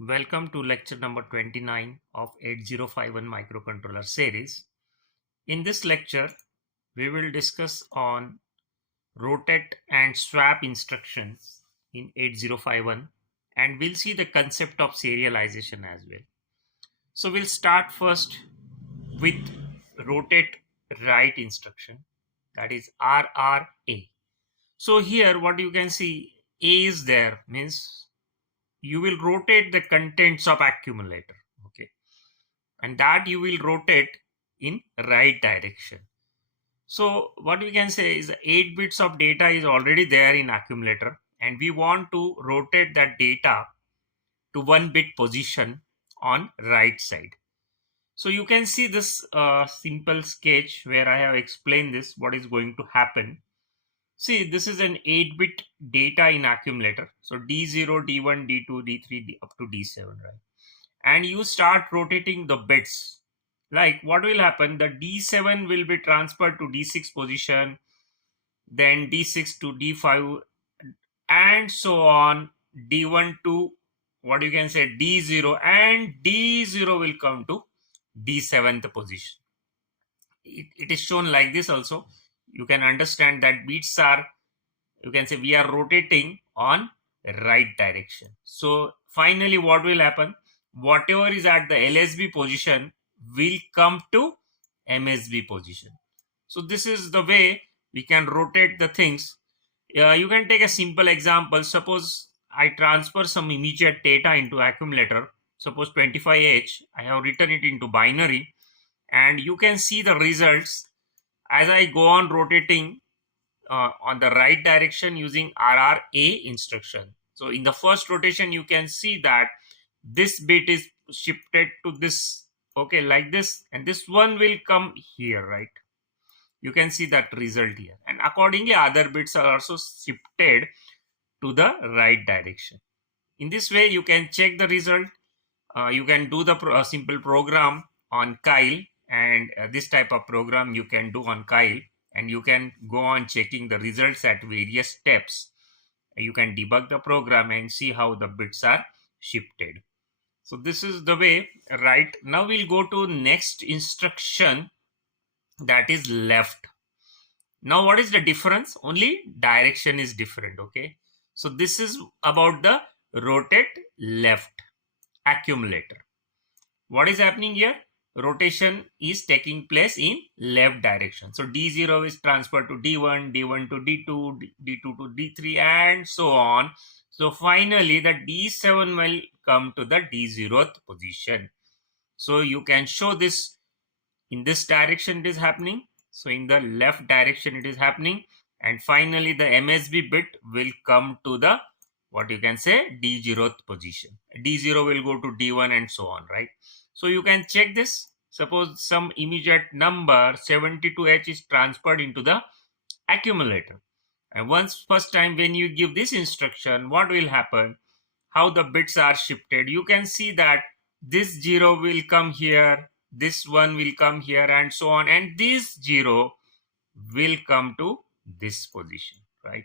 Welcome to lecture number 29 of 8051 microcontroller series. In this lecture, we will discuss on rotate and swap instructions in 8051 and we'll see the concept of serialization as well. So we'll start first with rotate right instruction, that is RRA. So here what you can see, A is there, means you will rotate the contents of accumulator, okay, and that you will rotate in right direction. So what we can say is 8 bits of data is already there in accumulator and we want to rotate that data to 1 bit position on right side. So you can see this simple sketch where I have explained this what is going to happen. See, this is an 8 bit data in accumulator, so D0, D1, D2, D3, up to D7, right? And you start rotating the bits. Like what will happen, the D7 will be transferred to D6 position, then D6 to D5, and so on, D1 to what you can say D0, and D0 will come to D7th position. It is shown like this also. You can understand that bits are, you can say we are rotating on right direction. So finally what will happen, whatever is at the LSB position will come to MSB position. So this is the way we can rotate the things. You can take a simple example. Suppose I transfer some immediate data into accumulator, suppose 25H, I have written it into binary, and you can see the results as I go on rotating on the right direction using RRA instruction. So in the first rotation, you can see that this bit is shifted to this, okay, like this, and this one will come here, right? You can see that result here, and accordingly other bits are also shifted to the right direction. In this way, you can check the result. You can do the simple program on Kyle, and this type of program you can do on Kyle, and you can go on checking the results at various steps. You can debug the program and see how the bits are shifted. So this is the way, right? Now we'll go to next instruction, that is left. Now what is the difference? Only direction is different, okay? So this is about the rotate left accumulator. What is happening here? Rotation is taking place in left direction. So D0 is transferred to D1, D1 to D2, D2 to D3, and so on. So finally the D7 will come to the D0th position. So you can show this in this direction it is happening. So in the left direction it is happening, and finally the MSB bit will come to the what you can say D0th position. D0 will go to D1 and so on, right? So you can check this. Suppose some immediate number 72H is transferred into the accumulator, and once first time when you give this instruction, what will happen, how the bits are shifted, you can see that this 0 will come here, this one will come here, and so on, and this 0 will come to this position, right?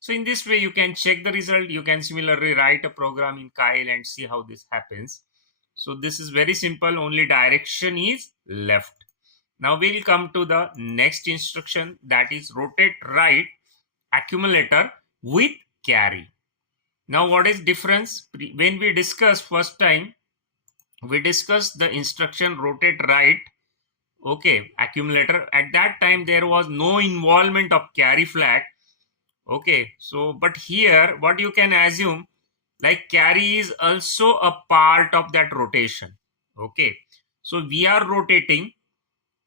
So in this way you can check the result. You can similarly write a program in Kyle and see how this happens. So this is very simple, only direction is left. Now we'll come to the next instruction, that is rotate right accumulator with carry. Now what is difference? When we discussed first time, we discussed the instruction rotate right, okay, accumulator. At that time there was no involvement of carry flag, okay. So but here what you can assume, like carry is also a part of that rotation, okay. So we are rotating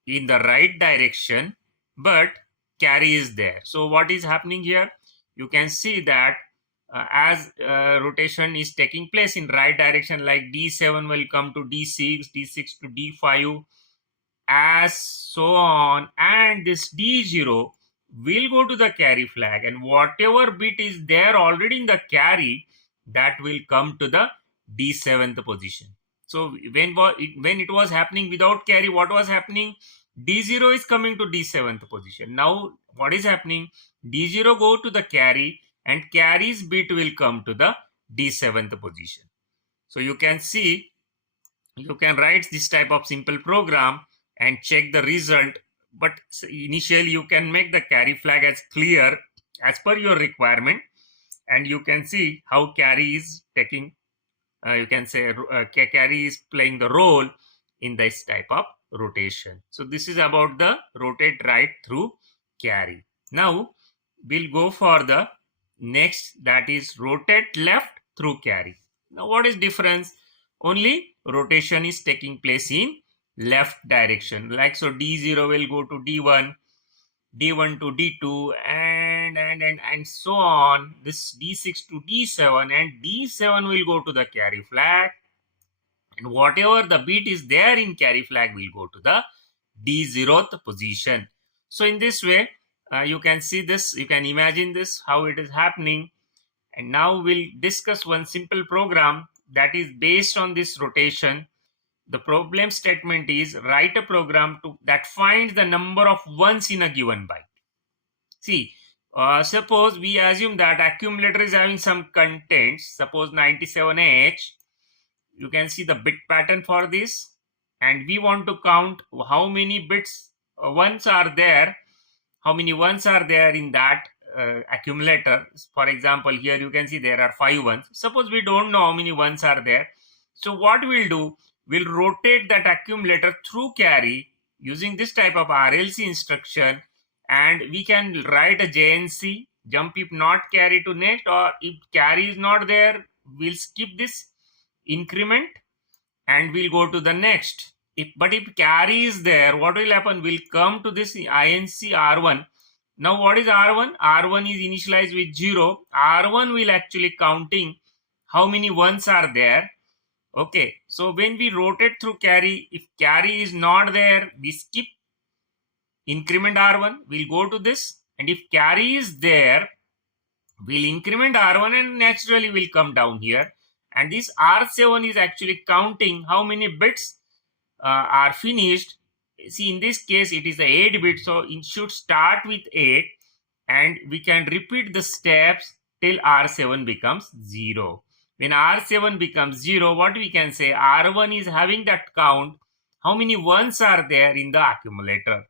in the right direction, but carry is there. So what is happening here, you can see that as rotation is taking place in right direction, like D7 will come to D6, D6 to D5, as so on, and this D0 will go to the carry flag, and whatever bit is there already in the carry, that will come to the D7th position. So when it was happening without carry, what was happening, D0 is coming to D7th position. Now what is happening, D0 go to the carry, and carry's bit will come to the D7th position. So you can see, you can write this type of simple program and check the result, but initially you can make the carry flag as clear as per your requirement, and you can see how carry is taking, you can say carry is playing the role in this type of rotation. So this is about the rotate right through carry. Now we'll go for the next, that is rotate left through carry. Now what is difference? Only rotation is taking place in left direction, like so d0 will go to d1, d1 to d2, and so on, this d6 to d7, and d7 will go to the carry flag, and whatever the bit is there in carry flag will go to the d0th position. So in this way, you can see this, you can imagine this how it is happening. And now we'll discuss one simple program that is based on this rotation. The problem statement is write a program that finds the number of ones in a given byte. See, suppose we assume that accumulator is having some contents, suppose 97H. You can see the bit pattern for this, and we want to count how many bits ones are there, how many ones are there in that accumulator. For example, here you can see there are 5 ones. Suppose we don't know how many ones are there. So what we'll do, we'll rotate that accumulator through carry using this type of RLC instruction, and we can write a JNC, jump if not carry to next, or if carry is not there, we'll skip this increment and we'll go to the next. But if carry is there, what will happen? We'll come to this INC R1. Now what is R1? R1 is initialized with 0. R1 will actually counting how many ones are there. Okay, so when we rotate through carry, if carry is not there, we skip increment R1, we'll go to this, and if carry is there, we'll increment R1 and naturally will come down here. And this R7 is actually counting how many bits are finished. See, in this case it is the 8 bit, so it should start with 8, and we can repeat the steps till R7 becomes 0. When R7 becomes 0, what we can say, R1 is having that count how many ones are there in the accumulator.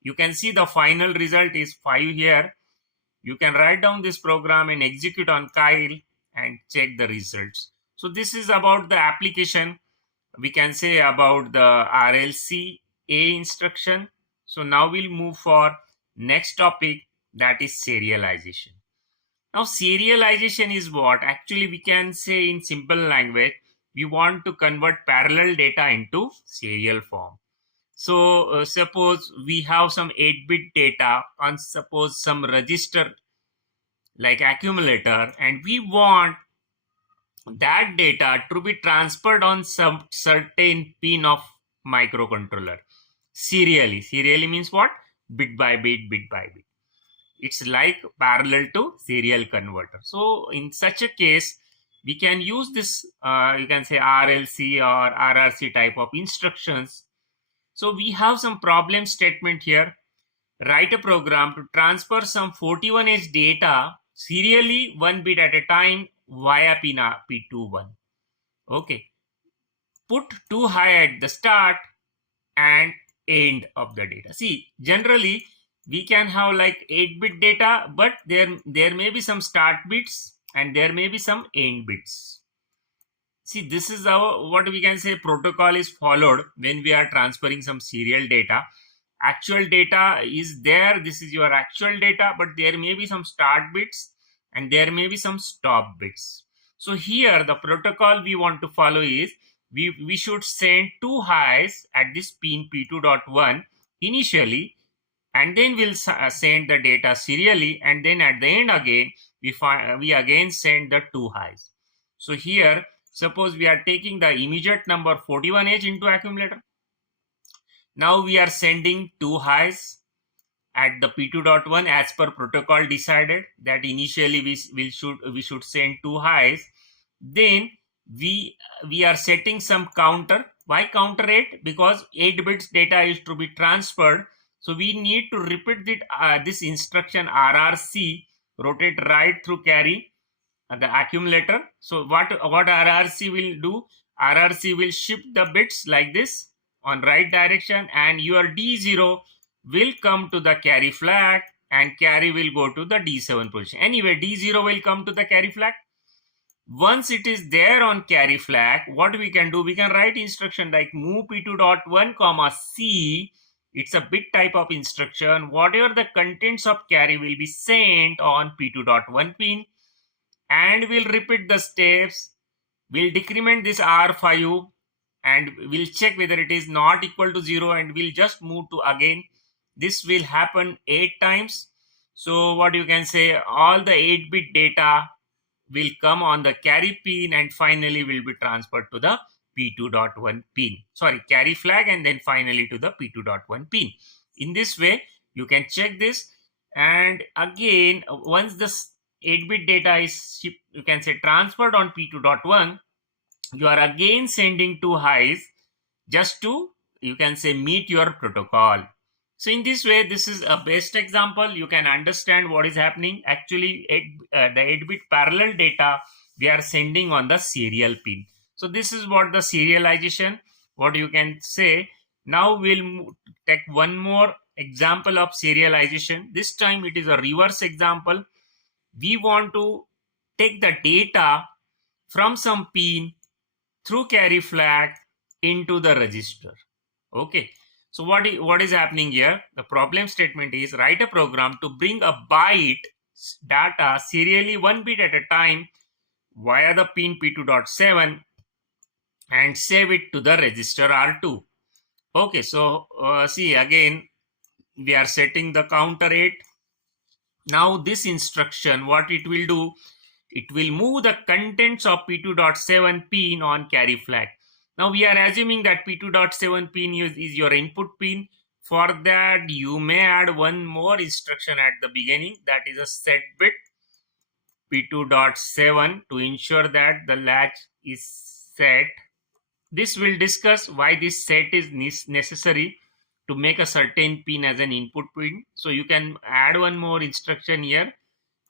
You can see the final result is 5 here. You can write down this program and execute on Kyle and check the results. So this is about the application, we can say, about the RLC A instruction. So now we'll move for next topic, that is serialization. Now serialization is what? Actually we can say in simple language, we want to convert parallel data into serial form. So suppose we have some 8-bit data on suppose some register like accumulator, and we want that data to be transferred on some certain pin of microcontroller serially. Serially means what? Bit by bit, bit by bit. It's like parallel to serial converter. So in such a case, we can use this, you can say RLC or RRC type of instructions. So we have some problem statement here. Write a program to transfer some 41H data serially 1 bit at a time via pin P21. Okay. Put 2 high at the start and end of the data. See, generally we can have like 8-bit data, but there may be some start bits and there may be some end bits. See, this is our, what we can say, protocol is followed when we are transferring some serial data. Actual data is there, this is your actual data, but there may be some start bits and there may be some stop bits. So here the protocol we want to follow is, we should send 2 highs at this pin P2.1 initially, and then we'll send the data serially, and then at the end again we again send the 2 highs. So here suppose we are taking the immediate number 41H into accumulator. Now we are sending 2 highs at the P2.1 as per protocol decided that initially we should send 2 highs. Then we are setting some counter. Why counter 8? Because 8 bits data is to be transferred. So we need to repeat this instruction RRC, rotate right through carry, the accumulator. So what RRC will do? RRC will shift the bits like this on right direction, and your D0 will come to the carry flag, and carry will go to the D7 position. Anyway, D0 will come to the carry flag. Once it is there on carry flag, what we can do, we can write instruction like move p2.1 comma c. It's a bit type of instruction. Whatever the contents of carry will be sent on p2.1 pin, and we'll repeat the steps. We'll decrement this R5 and we'll check whether it is not equal to 0, and we'll just move to again. This will happen 8 times. So what you can say, all the 8-bit data will come on the carry pin and finally will be transferred to the P2.1 pin. Sorry, carry flag, and then finally to the P2.1 pin. In this way, you can check this. And again, once this 8-bit data is, you can say, transferred on P2.1, you are again sending 2 highs just to, you can say, meet your protocol. So in this way, this is a best example. You can understand what is happening. Actually, the 8-bit parallel data we are sending on the serial pin. So this is what the serialization, what you can say. Now we'll take one more example of serialization. This time it is a reverse example. We want to take the data from some pin through carry flag into the register. Okay. So what is happening here? The problem statement is write a program to bring a byte data serially 1 bit at a time via the pin P2.7 and save it to the register R2. Okay, so see again, we are setting the counter 8. Now this instruction, what it will do, it will move the contents of P2.7 pin on carry flag. Now we are assuming that P2.7 pin is your input pin. For that, you may add one more instruction at the beginning, that is a set bit P2.7 to ensure that the latch is set. This will discuss why this set is necessary to make a certain pin as an input pin. So you can add one more instruction here,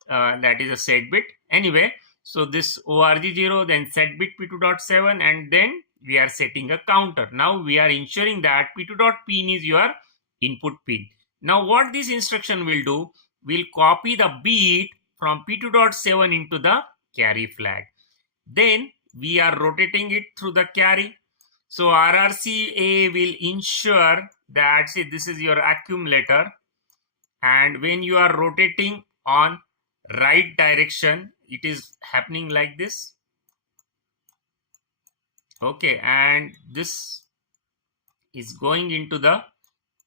that is a set bit. Anyway, so this org0, then set bit P2.7, and then we are setting a counter. Now we are ensuring that P2.pin is your input pin. Now what this instruction will do, will copy the bit from P2.7 into the carry flag. Then we are rotating it through the carry. So RRC A will ensure that, see, this is your accumulator, and when you are rotating on right direction, it is happening like this. Okay, and this is going into the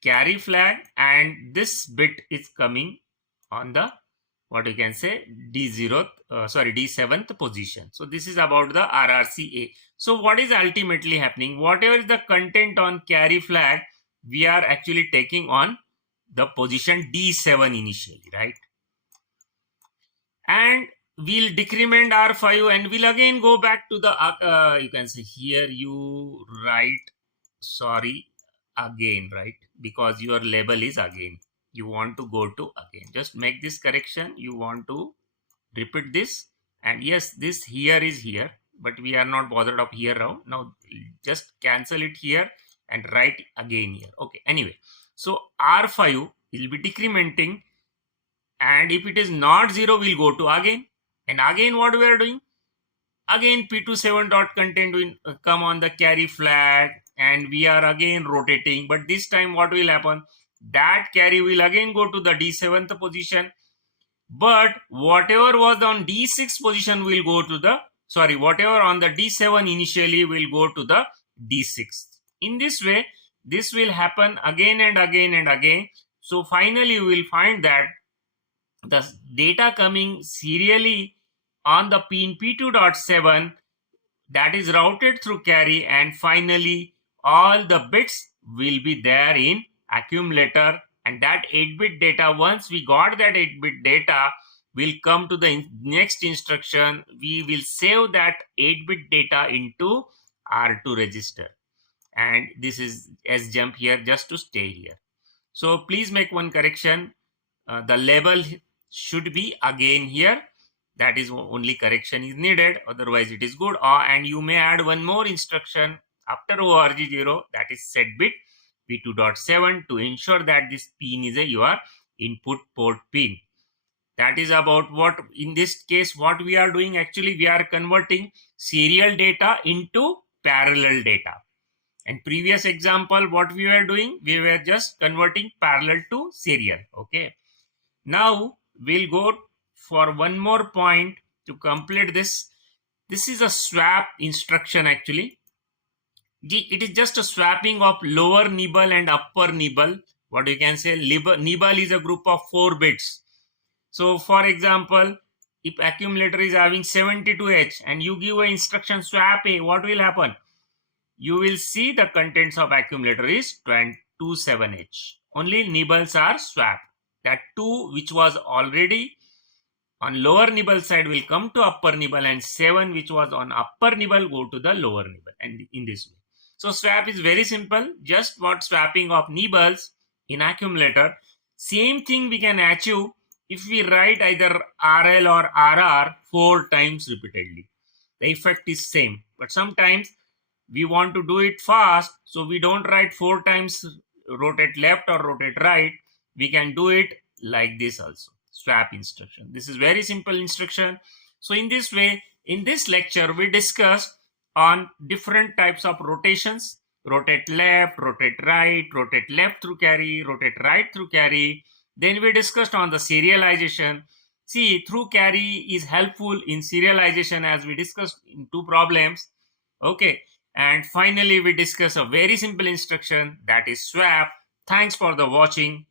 carry flag, and this bit is coming on the, what you can say, D7th position. So this is about the RRC A. So what is ultimately happening? Whatever is the content on carry flag, we are actually taking on the position D7 initially, right? And we'll decrement R5, and we'll again go back to the, you can say here you write, sorry, again, right? Because your label is again. You want to go to again. Just make this correction. You want to repeat this. And yes, this here is here, but we are not bothered of here now. Now just cancel it here and write again here. Okay, anyway. So R5 will be decrementing, and if it is not 0, we'll go to again. And again, what we are doing? Again, P27 dot content will come on the carry flag, and we are again rotating. But this time, what will happen? That carry will again go to the D7th position. But whatever was on D6 position will go to the, sorry, whatever on the D7 initially will go to the D6. In this way, this will happen again and again and again. So finally, you will find that the data coming serially on the pin P2.7, that is routed through carry, and finally all the bits will be there in accumulator, and that 8-bit data, once we got that 8-bit data, will come to the next instruction. We will save that 8-bit data into R2 register, and this is S jump here just to stay here. So please make one correction. The label should be again here, That is only correction is needed, otherwise it is good. And you may add one more instruction after org0, that is set bit p2.7, to ensure that this pin is your input port pin. That is about what, in this case, what we are doing. Actually, we are converting serial data into parallel data. And previous example, what we were doing, we were just converting parallel to serial. Okay. Now we'll go for one more point to complete this. This is a swap instruction actually. It is just a swapping of lower nibble and upper nibble. What you can say, nibble is a group of 4 bits. So for example, if accumulator is having 72H and you give a instruction swap A, what will happen? You will see the contents of accumulator is 27H. Only nibbles are swapped. That 2 which was already on lower nibble side will come to upper nibble, and 7 which was on upper nibble go to the lower nibble, and in this way. So swap is very simple, just what swapping of nibbles in accumulator. Same thing we can achieve if we write either RL or RR 4 times repeatedly. The effect is same, but sometimes we want to do it fast, so we don't write 4 times rotate left or rotate right. We can do it like this also, swap instruction. This is very simple instruction. So in this way, in this lecture, we discussed on different types of rotations: rotate left, rotate right, rotate left through carry, rotate right through carry. Then we discussed on the serialization. See, through carry is helpful in serialization, as we discussed in 2 problems. Okay. And finally, we discuss a very simple instruction, that is swap. Thanks for the watching.